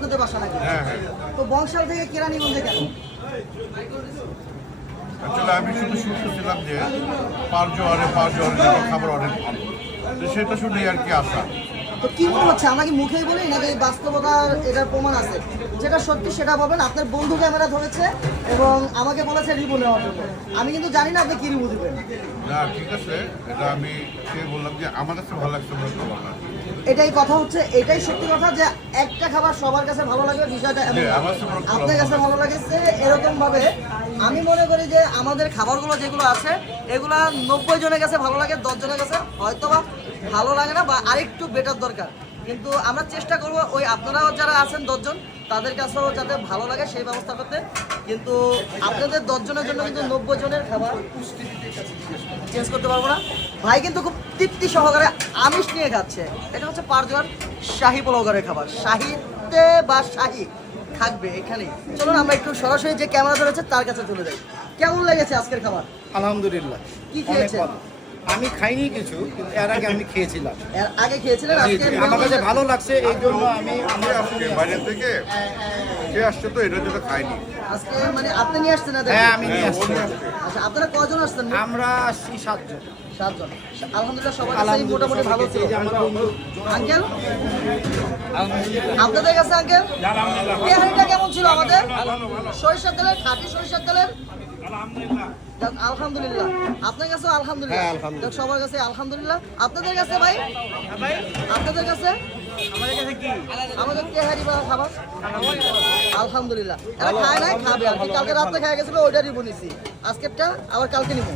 আপনাদের বাসা নাকি? হ্যাঁ হ্যাঁ। তো বংশাল থেকে কেরানীগঞ্জে কেন? আসলে আমি শুধু শুনতেছিলাম যে পাঁচ জোয়ারে খাবার অনেক ভালো, তো সেটা শুনেই আর কি আসা। তো কি মনে হচ্ছে, আমরা কি মুখেই বলি নাকি বাস্তবতার এটার প্রমাণ আছে? যেটা সত্যি সেটা পাবেন। আপনার বন্ধু ক্যামেরা ধরেছে এবং আমাকে বলেছে রিভিউ নেওয়ার জন্য। আমি কিন্তু জানি না আপনি কি রিভিউ দেবেন। না ঠিক আছে, এটা আমি সে বললাম যে আমার কাছে ভালো লাগছে, আমার কাছে ভালো লাগছে। এটাই কথা হচ্ছে, এটাই সত্যি কথা যে একটা খাবার সবার কাছে ভালো লাগবে বিষয়টা এমন না। আমার কাছে ভালো লাগছে। আপনার কাছে ভালো লাগছে এরকম ভাবে আমি মনে করি যে আমাদের খাবারগুলো যেগুলো আছে এগুলা 90 জনের কাছে ভালো লাগে, 10 জনের কাছে হয়তোবা ভালো লাগে না বা আরেকটু বেটার দরকার। কিন্তু আমরা চেষ্টা করব ওই আপনারাও যারা আছেন 10 জন তাদের কাছেও যাতে ভালো লাগে সেই ব্যবস্থা করতে। কিন্তু আপনাদের 10 জনের জন্য কিন্তু 90 জনের খাবার চেঞ্জ করতে পারবো না। ভাই কিন্তু খুব তৃপ্তি সহকারে আমিষ নিয়ে খাচ্ছে। এটা হচ্ছে পারজোয়ার শাহী পোলাওগারের খাবার। শাহীতে বা শাহী থাকবে এখানেই। চলুন আমরা একটু সরাসরি যে ক্যামেরা ধরেছে তার কাছে চলে যাই। কেমন লেগেছে আজকের খাবার? আলহামদুলিল্লাহ। কি খেয়েছেন? অনেক ভালো। আমি খাইনি কিছু, কিন্তু এর আগে আমি খেয়েছিলাম। এর আগে খেয়েছিলেন? জি, আজকে জি, আমার কাছে ভালো লাগছে, এই জন্য আমি কে আসছে বাইরে থেকে, কে আসছে তো এটার জন্য খাইনি। আজকে মানে আপনি নিয়ে আসছেন না? হ্যাঁ আমি নিয়ে হ্যাঁ, আসছি। ও নিয়ে আসছে। আচ্ছা, আপনারা কজন আসছেন? আমরা আসছি 7 জন। 7 জন। আলহামদুলিল্লাহ সবার কাছেই মোটামুটি ভালো ছিল। এই যে আমার বন্ধু আঙ্কেল আপনাদের কাছে আঙ্কেল তেহারিটা কেমন ছিল আমাদের? সরিষার তেলের, খাঁটি সরিষার তেলের। যাক, আলহামদুলিল্লাহ। আপনার কাছে আলহামদুলিল্লাহ। হ্যাঁ, আলহামদুলিল্লাহ। যাক, সবার কাছে আলহামদুলিল্লাহ। আপনাদের কাছে ভাই? আপনাদের কাছে? আমাদের তেহারি বা খাবার আলহামদুলিল্লাহ। এরা খায় নাই, খাবে আর কি। কালকে রাত্রে খাই গেছিল, ওইটা রিভিউ নিছি। আজকেরটা আবার কালকে নিব।